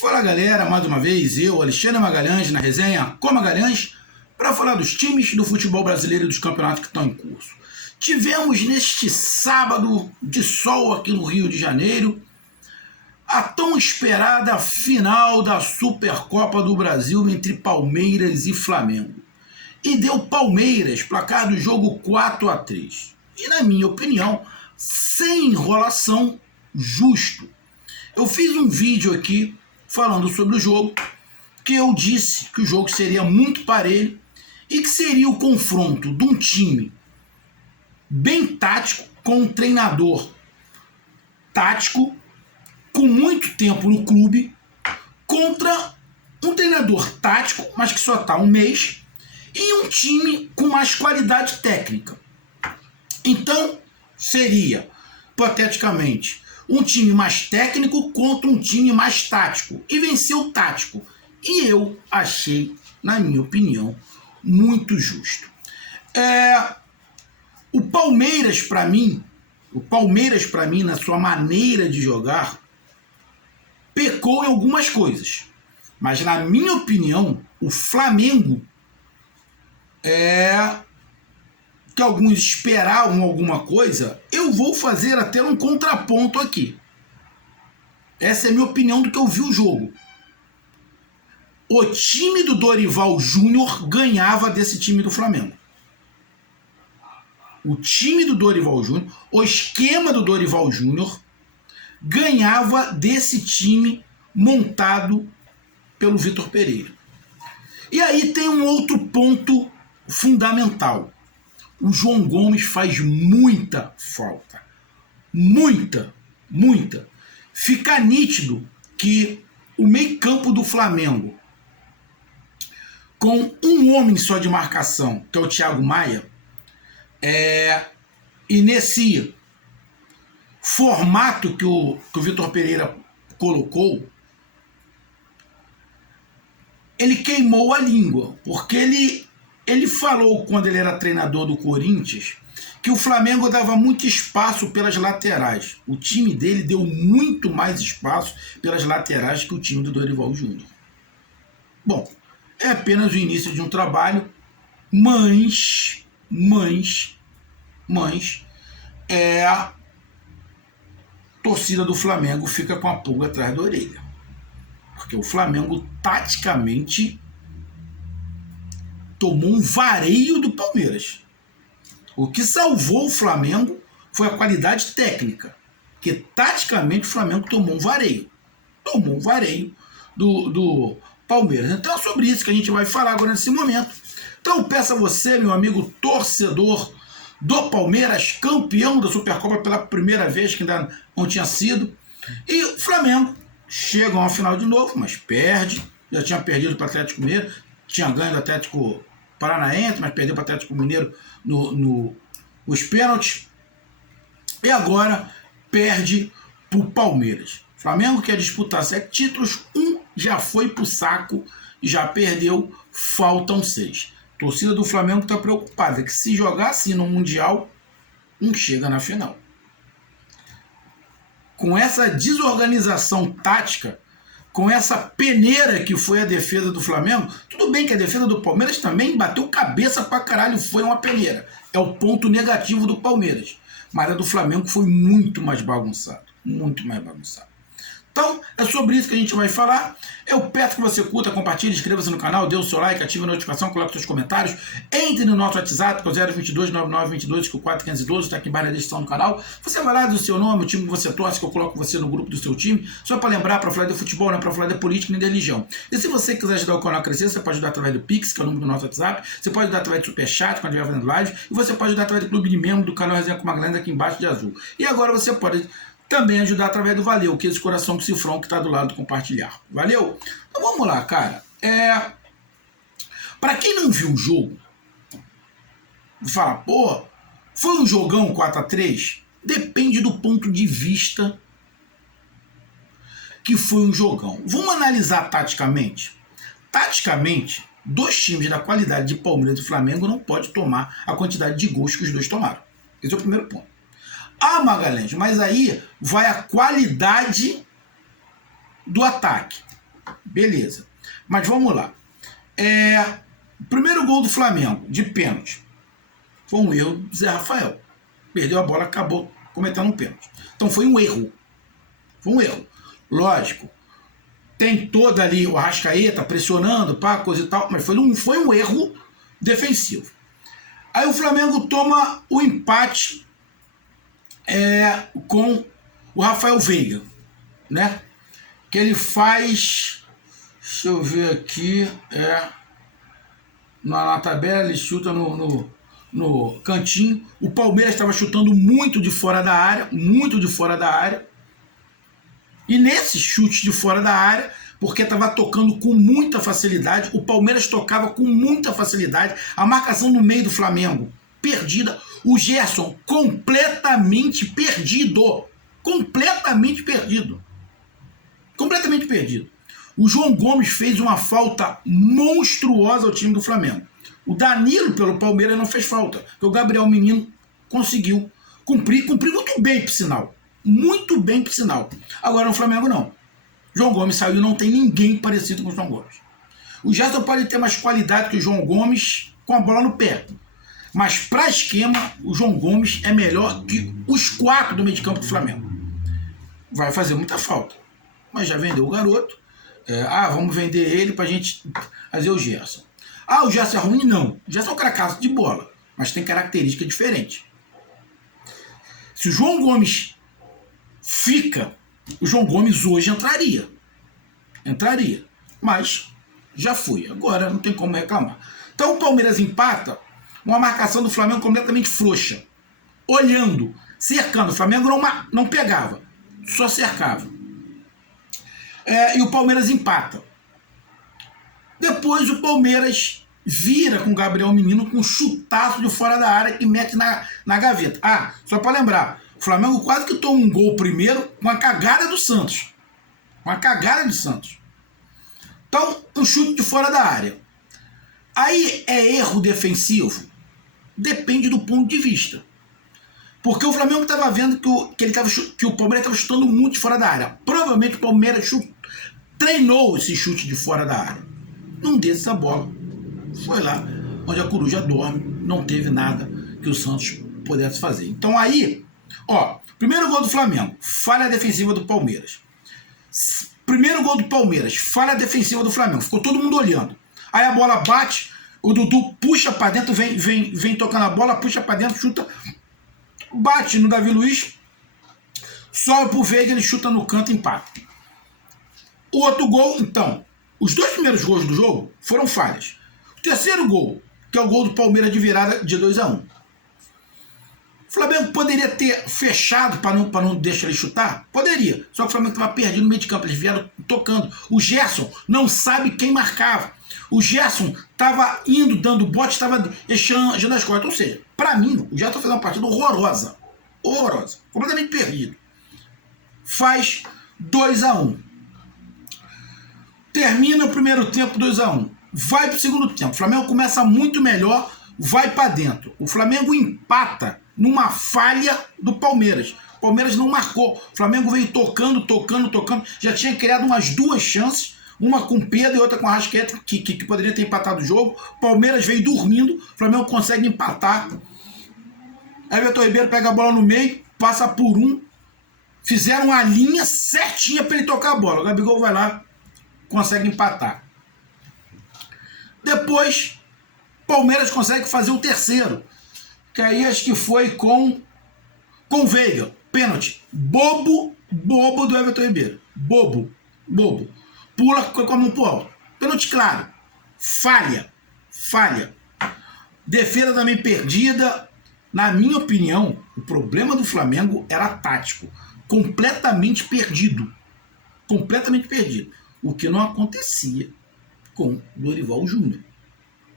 Fala galera, mais uma vez eu, Alexandre Magalhães, na resenha com Magalhães, para falar dos times do futebol brasileiro e dos campeonatos que estão em curso. Tivemos neste sábado de sol aqui no Rio de Janeiro a tão esperada final da Supercopa do Brasil entre Palmeiras e Flamengo. E deu Palmeiras, placar do jogo 4-3. E na minha opinião, sem enrolação, justo. Eu fiz um vídeo aqui falando sobre o jogo, que eu disse que o jogo seria muito parelho e que seria o confronto de um time bem tático com um treinador tático com muito tempo no clube contra um treinador tático, mas que só está um mês, e um time com mais qualidade técnica. Então seria, hipoteticamente, um time mais técnico contra um time mais tático. E venceu o tático. E eu achei, na minha opinião, muito justo. O Palmeiras, para mim, na sua maneira de jogar, pecou em algumas coisas. Mas, na minha opinião, o Flamengo que alguns esperavam alguma coisa, eu vou fazer até um contraponto aqui. Essa é a minha opinião do que eu vi o jogo. O time do Dorival Júnior ganhava desse time do Flamengo. O time do Dorival Júnior, o esquema do Dorival Júnior, ganhava desse time montado pelo Vitor Pereira. E aí tem um outro ponto fundamental. O João Gomes faz muita falta. Muita. Fica nítido que o meio-campo do Flamengo, com um homem só de marcação, que é o Thiago Maia, e nesse formato que o Vitor Pereira colocou, ele queimou a língua, porque ele falou, quando ele era treinador do Corinthians, que o Flamengo dava muito espaço pelas laterais. O time dele deu muito mais espaço pelas laterais que o time do Dorival Júnior. Bom, é apenas o início de um trabalho, mas a torcida do Flamengo fica com a pulga atrás da orelha. Porque o Flamengo, taticamente, tomou um vareio do Palmeiras. O que salvou o Flamengo foi a qualidade técnica, que taticamente o Flamengo tomou um vareio. Do Palmeiras. Então é sobre isso que a gente vai falar agora nesse momento. Então eu peço a você, meu amigo torcedor do Palmeiras, campeão da Supercopa pela primeira vez, que ainda não tinha sido, e o Flamengo chega a uma final de novo, mas perde. Já tinha perdido para o Atlético Mineiro, tinha ganho do Atlético Paranaense, mas perdeu para o Atlético Mineiro nos pênaltis. E agora perde para o Palmeiras. O Flamengo quer disputar 7 títulos, um já foi para o saco, já perdeu, faltam 6. A torcida do Flamengo está preocupada, que se jogar assim no Mundial, não chega na final. Com essa desorganização tática, com essa peneira que foi a defesa do Flamengo, tudo bem que a defesa do Palmeiras também bateu cabeça pra caralho, foi uma peneira. É o ponto negativo do Palmeiras. Mas a do Flamengo foi muito mais bagunçada. Então, é sobre isso que a gente vai falar. Eu peço que você curta, compartilhe, inscreva-se no canal, dê o seu like, ative a notificação, coloque seus comentários. Entre no nosso WhatsApp, que é o 022 9922 4512, está aqui embaixo na descrição do canal. Você vai lá do seu nome, o time que você torce, que eu coloco você no grupo do seu time. Só para lembrar, para falar de futebol, não é para falar de política nem de religião. E se você quiser ajudar o canal a crescer, você pode ajudar através do Pix, que é o número do nosso WhatsApp. Você pode ajudar através do Superchat, quando estiver fazendo live. E você pode ajudar através do clube de membro do canal Resenha com Magalhães, aqui embaixo de azul. E agora você pode também ajudar através do Valeu, que é esse coração com cifrão que está do lado do compartilhar. Valeu? Então vamos lá, cara. Para quem não viu o jogo, fala, pô, foi um jogão 4-3? Depende do ponto de vista que foi um jogão. Vamos analisar taticamente? Taticamente, dois times da qualidade de Palmeiras e Flamengo não podem tomar a quantidade de gols que os dois tomaram. Esse é o primeiro ponto. Ah, Magalhães, mas aí vai a qualidade do ataque. Beleza. Mas vamos lá. O primeiro gol do Flamengo, de pênalti, foi um erro do Zé Rafael. Perdeu a bola, acabou cometendo um pênalti. Então foi um erro. Foi um erro. Lógico, tem toda ali o Arrascaeta pressionando, pá, coisa e tal, mas foi um erro defensivo. Aí o Flamengo toma o empate com o Rafael Veiga, né? Que ele faz, deixa eu ver aqui, na tabela ele chuta no cantinho. O Palmeiras estava chutando muito de fora da área, e nesse chute de fora da área, porque estava tocando com muita facilidade, o Palmeiras tocava com muita facilidade, a marcação no meio do Flamengo perdida, o Gerson completamente perdido. O João Gomes fez uma falta monstruosa ao time do Flamengo. O Danilo, pelo Palmeiras, não fez falta, porque o Gabriel Menino conseguiu cumprir muito bem, por sinal. Muito bem, por sinal. Agora no Flamengo, não. João Gomes saiu e não tem ninguém parecido com o João Gomes. O Gerson pode ter mais qualidade que o João Gomes com a bola no pé. Mas para esquema, o João Gomes é melhor que os 4 do meio de campo do Flamengo. Vai fazer muita falta. Mas já vendeu o garoto. Vamos vender ele pra gente fazer o Gerson. O Gerson é ruim? Não. O Gerson é um cracaço de bola, mas tem característica diferente. Se o João Gomes fica, o João Gomes hoje entraria, mas já foi, agora não tem como reclamar. Então o Palmeiras empata, uma marcação do Flamengo completamente frouxa, olhando, cercando. O Flamengo não pegava, só cercava. E o Palmeiras empata. Depois o Palmeiras vira com o Gabriel Menino com um chutaço de fora da área que mete na gaveta. Só para lembrar, o Flamengo quase que toma um gol primeiro com a cagada do Santos. Então, um chute de fora da área. Aí é erro defensivo? Depende do ponto de vista. Porque o Flamengo estava vendo que o Palmeiras estava chutando muito de fora da área. Provavelmente o Palmeiras treinou esse chute de fora da área. Num desses a bola foi lá onde a coruja dorme, não teve nada que o Santos pudesse fazer. Então aí, primeiro gol do Flamengo, falha defensiva do Palmeiras. Primeiro gol do Palmeiras, falha defensiva do Flamengo, ficou todo mundo olhando. Aí a bola bate, o Dudu puxa para dentro, vem tocando a bola, puxa para dentro, chuta, bate no Davi Luiz, sobe pro Veiga, ele chuta no canto e empata. O outro gol, então, os 2 primeiros gols do jogo foram falhas. O terceiro gol, que é o gol do Palmeiras de virada de 2-1. O Flamengo poderia ter fechado para não deixar ele chutar? Poderia. Só que o Flamengo estava perdido no meio de campo. Eles vieram tocando. O Gerson não sabe quem marcava. O Gerson estava indo, dando bote, estava deixando as costas. Ou seja, para mim, o Gerson fez uma partida horrorosa. Completamente perdido. Faz 2-1. Termina o primeiro tempo 2-1. Vai para o segundo tempo. O Flamengo começa muito melhor, vai para dentro. O Flamengo empata numa falha do Palmeiras. O Palmeiras não marcou. O Flamengo veio tocando. Já tinha criado umas 2 chances, uma com Pedro e outra com Arrascaeta, que poderia ter empatado o jogo. O Palmeiras veio dormindo. O Flamengo consegue empatar. Everton Ribeiro pega a bola no meio, passa por um. Fizeram uma linha certinha para ele tocar a bola. O Gabigol vai lá, consegue empatar. Depois, Palmeiras consegue fazer o terceiro, que aí acho que foi com Veiga, pênalti, bobo do Everton Ribeiro, bobo, pula com a mão pro alto, pênalti claro, falha, defesa também perdida. Na minha opinião, o problema do Flamengo era tático, completamente perdido, o que não acontecia com Dorival Júnior.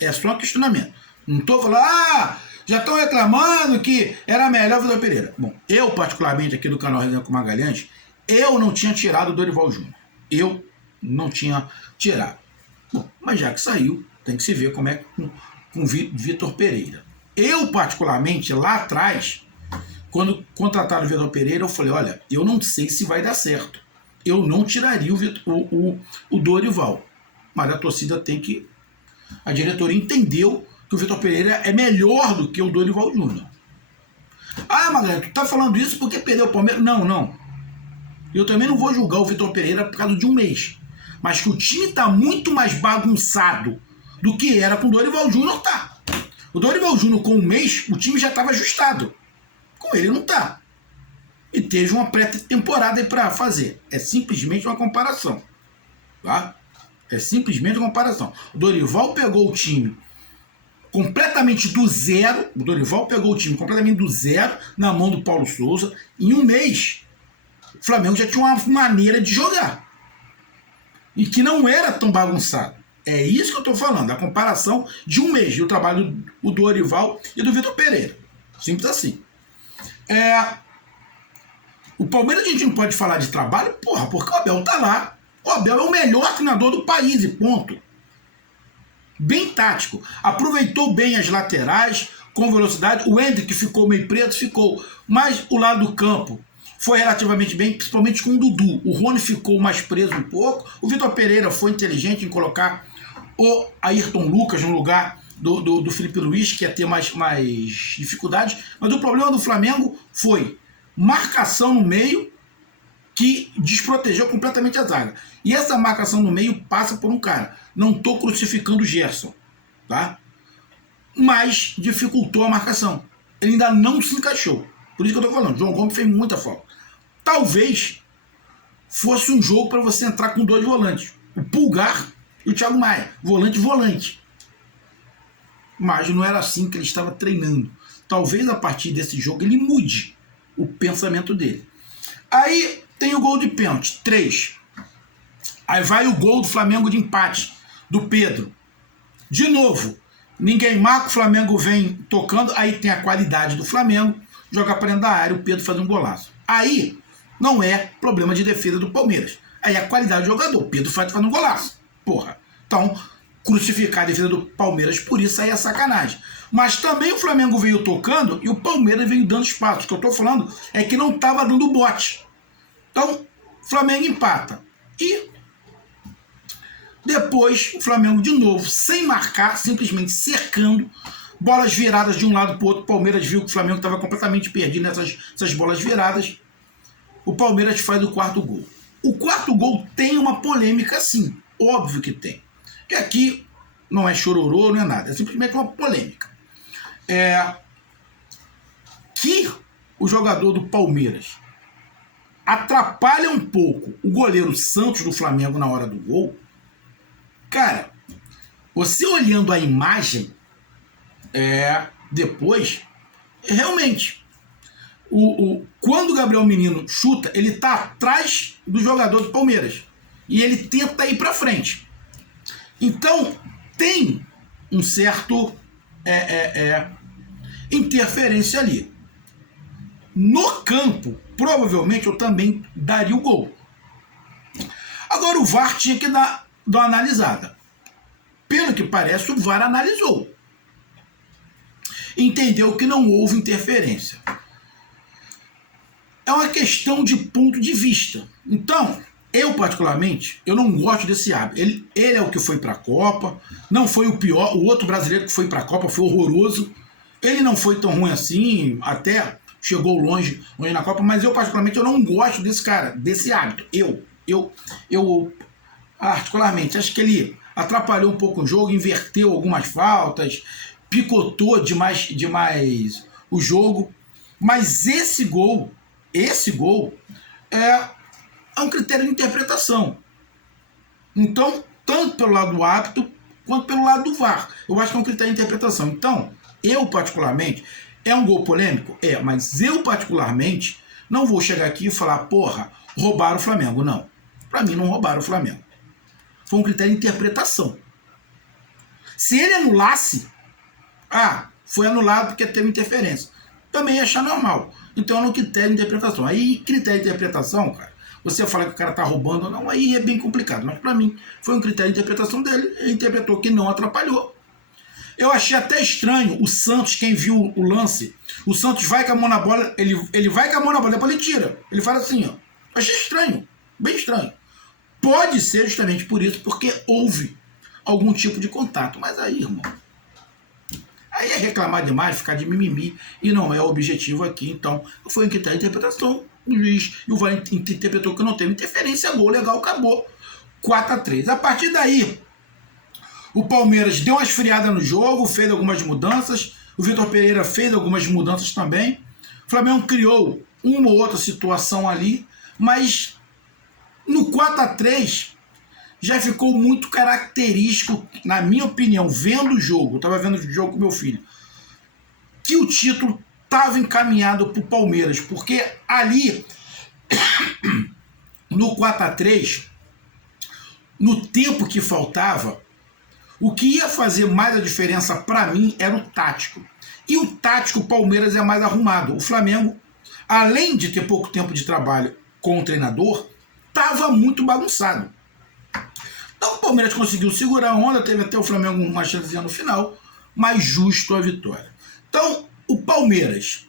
É só um questionamento. Não estou falando, já estão reclamando que era melhor o Vitor Pereira. Bom, eu particularmente aqui do canal Resenha com Magalhães, eu não tinha tirado o Dorival Júnior. Eu não tinha tirado. Bom, mas já que saiu, tem que se ver como é com Vitor Pereira. Eu particularmente, lá atrás, quando contrataram o Vitor Pereira, eu falei, olha, eu não sei se vai dar certo. eu não tiraria o Dorival. Mas a torcida tem que... A diretoria entendeu que o Vitor Pereira é melhor do que o Dorival Júnior. Ah, Magalhães, tu tá falando isso porque perdeu o Palmeiras? Não, não. Eu também não vou julgar o Vitor Pereira por causa de um mês. Mas que o time tá muito mais bagunçado do que era com o Dorival Júnior, tá. O Dorival Júnior, com um mês, o time já estava ajustado. Com ele não tá. E teve uma pré-temporada aí para fazer. É simplesmente uma comparação. Tá? É simplesmente uma comparação. O Dorival pegou o time completamente do zero. O Dorival pegou o time completamente do zero na mão do Paulo Souza. Em um mês, o Flamengo já tinha uma maneira de jogar. E que não era tão bagunçado. É isso que eu estou falando. A comparação de um mês do trabalho do Dorival e do Vitor Pereira. Simples assim. O Palmeiras a gente não pode falar de trabalho, porra, porque o Abel tá lá. O Abel é o melhor treinador do país e ponto. Bem tático. Aproveitou bem as laterais, com velocidade. O Hendrick ficou meio preto, ficou. Mas o lado do campo foi relativamente bem, principalmente com o Dudu. O Rony ficou mais preso um pouco. O Vitor Pereira foi inteligente em colocar o Ayrton Lucas no lugar do Felipe Luiz, que ia ter mais dificuldades. Mas o problema do Flamengo foi marcação no meio, que desprotegeu completamente a zaga. E essa marcação no meio passa por um cara. Não estou crucificando o Gerson, tá? Mas dificultou a marcação. Ele ainda não se encaixou. Por isso que eu estou falando, João Gomes fez muita falta. Talvez fosse um jogo para você entrar com dois volantes. O Pulgar e o Thiago Maia. Volante. Mas não era assim que ele estava treinando. Talvez a partir desse jogo ele mude o pensamento dele. Aí tem o gol de pênalti, 3. Aí vai o gol do Flamengo de empate, do Pedro. De novo, ninguém marca, o Flamengo vem tocando, aí tem a qualidade do Flamengo, joga para dentro da área, o Pedro faz um golaço. Aí não é problema de defesa do Palmeiras. Aí é a qualidade do jogador, o Pedro faz um golaço. Porra. Então, crucificar a defesa do Palmeiras por isso aí é sacanagem. Mas também o Flamengo veio tocando e o Palmeiras veio dando espaço. O que eu estou falando é que não estava dando bote. Então, o Flamengo empata. E depois o Flamengo de novo, sem marcar, simplesmente cercando, bolas viradas de um lado para o outro. O Palmeiras viu que o Flamengo estava completamente perdido nessas bolas viradas. O Palmeiras faz o quarto gol. O quarto gol tem uma polêmica sim, óbvio que tem. E aqui não é chororô, não é nada, é simplesmente uma polêmica. Que o jogador do Palmeiras atrapalha um pouco o goleiro Santos do Flamengo na hora do gol. Cara, você olhando a imagem, depois, realmente, quando o Gabriel Menino chuta, ele tá atrás do jogador do Palmeiras. E ele tenta ir para frente. Então, tem um certo interferência ali. No campo, provavelmente eu também daria o gol. Agora o VAR tinha que dar uma analisada. Pelo que parece, o VAR analisou. Entendeu que não houve interferência. É uma questão de ponto de vista. Então, eu particularmente, eu não gosto desse árbitro. Ele é o que foi para a Copa, não foi o pior. O outro brasileiro que foi para a Copa foi horroroso. Ele não foi tão ruim assim, até chegou longe na Copa, mas eu particularmente eu não gosto desse cara, desse árbitro. Eu particularmente acho que ele atrapalhou um pouco o jogo, inverteu algumas faltas, picotou demais o jogo. Mas esse gol é um critério de interpretação. Então, tanto pelo lado do árbitro quanto pelo lado do VAR. Eu acho que é um critério de interpretação. Então, eu particularmente, é um gol polêmico? Mas eu particularmente não vou chegar aqui e falar, porra, roubaram o Flamengo. Não. Para mim, não roubaram o Flamengo. Foi um critério de interpretação. Se ele anulasse, foi anulado porque teve interferência. Também ia achar normal. Então é um critério de interpretação. Aí, critério de interpretação, cara, você fala que o cara tá roubando ou não, aí é bem complicado. Mas para mim, foi um critério de interpretação dele. Ele interpretou que não atrapalhou. Eu achei até estranho o Santos, quem viu o lance, o Santos vai com a mão na bola, ele vai com a mão na bola, depois ele tira. Ele faz assim, ó. Eu achei estranho. Bem estranho. Pode ser justamente por isso, porque houve algum tipo de contato. Mas aí, irmão, aí é reclamar demais, ficar de mimimi, e não é o objetivo aqui. Então, foi a interpretação do juiz, e o VAR interpretou que não teve interferência, gol legal, acabou. 4-3. A partir daí, o Palmeiras deu uma esfriada no jogo, fez algumas mudanças, o Vitor Pereira fez algumas mudanças também. O Flamengo criou uma ou outra situação ali, mas no 4-3 já ficou muito característico, na minha opinião, vendo o jogo, eu estava vendo o jogo com meu filho, que o título estava encaminhado para o Palmeiras, porque ali, no 4-3, no tempo que faltava, o que ia fazer mais a diferença para mim era o tático. E o tático, o Palmeiras é mais arrumado. O Flamengo, além de ter pouco tempo de trabalho com o treinador, estava muito bagunçado. Então o Palmeiras conseguiu segurar a onda, teve até o Flamengo uma chancezinha no final, mas justo a vitória. Então o Palmeiras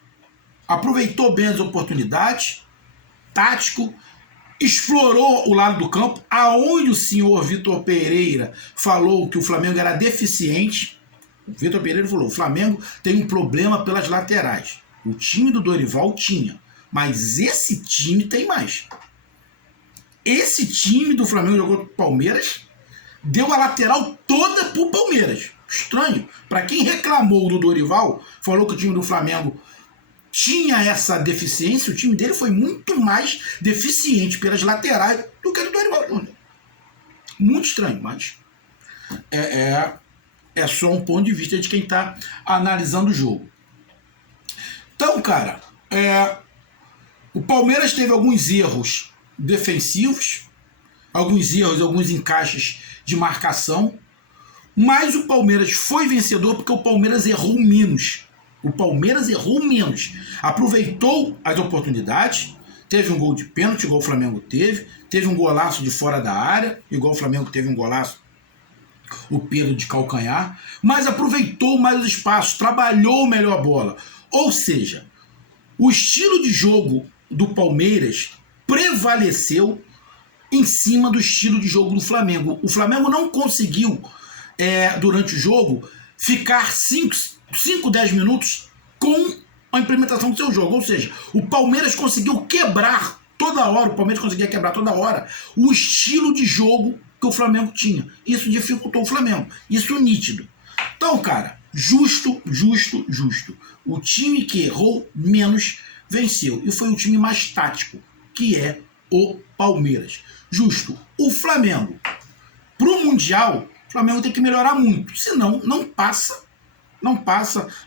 aproveitou bem as oportunidades, tático, explorou o lado do campo, aonde o senhor Vitor Pereira falou que o Flamengo era deficiente. O Vitor Pereira falou, o Flamengo tem um problema pelas laterais. O time do Dorival tinha, mas esse time tem mais. Esse time do Flamengo jogou com o Palmeiras, deu a lateral toda pro Palmeiras. Estranho. Para quem reclamou do Dorival, falou que o time do Flamengo tinha essa deficiência, o time dele foi muito mais deficiente pelas laterais do que o do Dorival Júnior. Muito estranho, mas é só um ponto de vista de quem está analisando o jogo. Então, cara, o Palmeiras teve alguns erros defensivos, alguns encaixes de marcação, mas o Palmeiras foi vencedor porque o Palmeiras errou menos. O Palmeiras errou menos. Aproveitou as oportunidades, teve um gol de pênalti, igual o Flamengo teve um golaço de fora da área, igual o Flamengo teve um golaço, o Pedro de calcanhar, mas aproveitou mais os espaços, trabalhou melhor a bola. Ou seja, o estilo de jogo do Palmeiras prevaleceu em cima do estilo de jogo do Flamengo. O Flamengo não conseguiu, durante o jogo, ficar 5, 10 minutos com a implementação do seu jogo. Ou seja, o Palmeiras conseguiu quebrar toda hora, o estilo de jogo que o Flamengo tinha. Isso dificultou o Flamengo. Isso nítido. Então, cara, justo. O time que errou menos venceu. E foi o time mais tático, que é o Palmeiras. Justo. O Flamengo, pro Mundial, o Flamengo tem que melhorar muito. Senão, não passa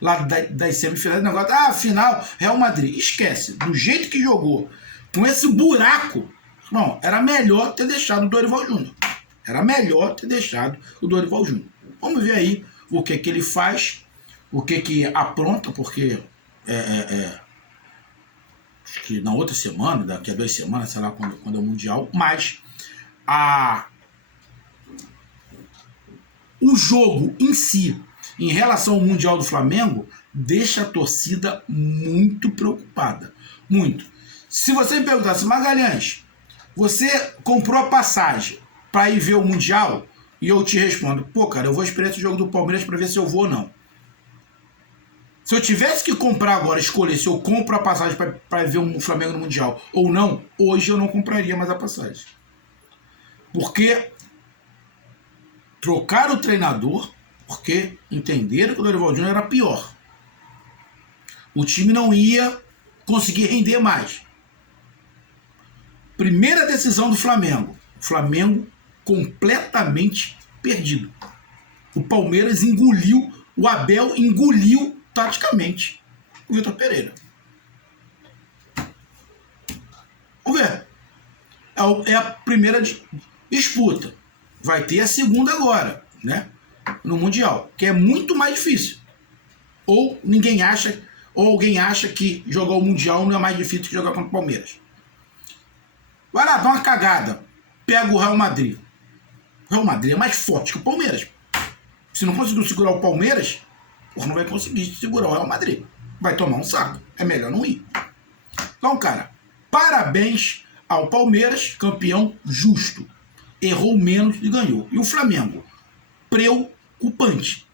lá das semifinais do negócio. Final, Real Madrid. Esquece. Do jeito que jogou, com esse buraco, não, era melhor ter deixado o Dorival Júnior. Vamos ver aí o que ele faz, o que apronta, porque acho que na outra semana, daqui a 2 semanas, sei lá quando é o Mundial, mas o jogo em si, em relação ao Mundial do Flamengo, deixa a torcida muito preocupada. Muito. Se você me perguntasse, Magalhães, você comprou a passagem para ir ver o Mundial? E eu te respondo, cara, eu vou esperar esse jogo do Palmeiras para ver se eu vou ou não. Se eu tivesse que comprar agora, escolher se eu compro a passagem para ver o Flamengo no Mundial ou não, hoje eu não compraria mais a passagem. Porque trocaram o treinador, porque entenderam que o Dorival Júnior era pior. O time não ia conseguir render mais. Primeira decisão do Flamengo. O Flamengo completamente perdido. O Palmeiras engoliu, o Abel engoliu taticamente o Vitor Pereira. Vamos ver. É a primeira disputa. Vai ter a segunda agora, né? No Mundial, que é muito mais difícil. Ou alguém acha que jogar o Mundial não é mais difícil que jogar contra o Palmeiras. Vai lá, dá uma cagada. Pega o Real Madrid. O Real Madrid é mais forte que o Palmeiras. Se não conseguiu segurar o Palmeiras, não vai conseguir segurar o Real Madrid. Vai tomar um saco. É melhor não ir. Então, cara, parabéns ao Palmeiras, campeão justo. Errou menos e ganhou. E o Flamengo? Preocupante.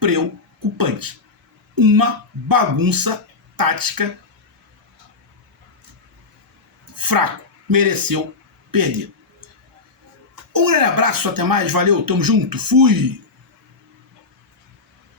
Preocupante. Uma bagunça tática. Fraco. Mereceu perder. Um grande abraço, até mais. Valeu, tamo junto. Fui!